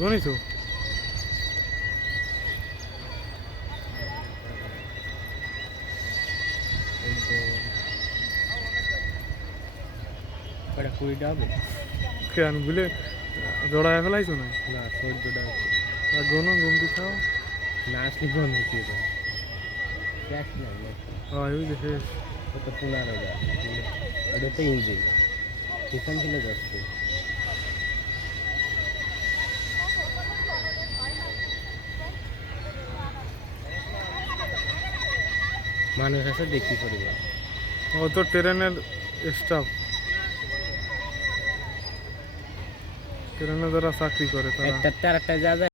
গণিত কটা 20টা হবে কেন বলে জড়ায় ফেলাইছো না না 14টা হচ্ছে আর গণ গমতি খাও না আসলে কোন হচ্ছে এটা শেষ না হয় ওই যে শেষ কত 15টা এটা তো ইঞ্জিন পিছন ছিল যাচ্ছে মানুষ আছে দেখি পরিবার ও তো ট্রেনের স্টাফ ট্রেনে যারা চাকরি করে তারা একটা 4টা যা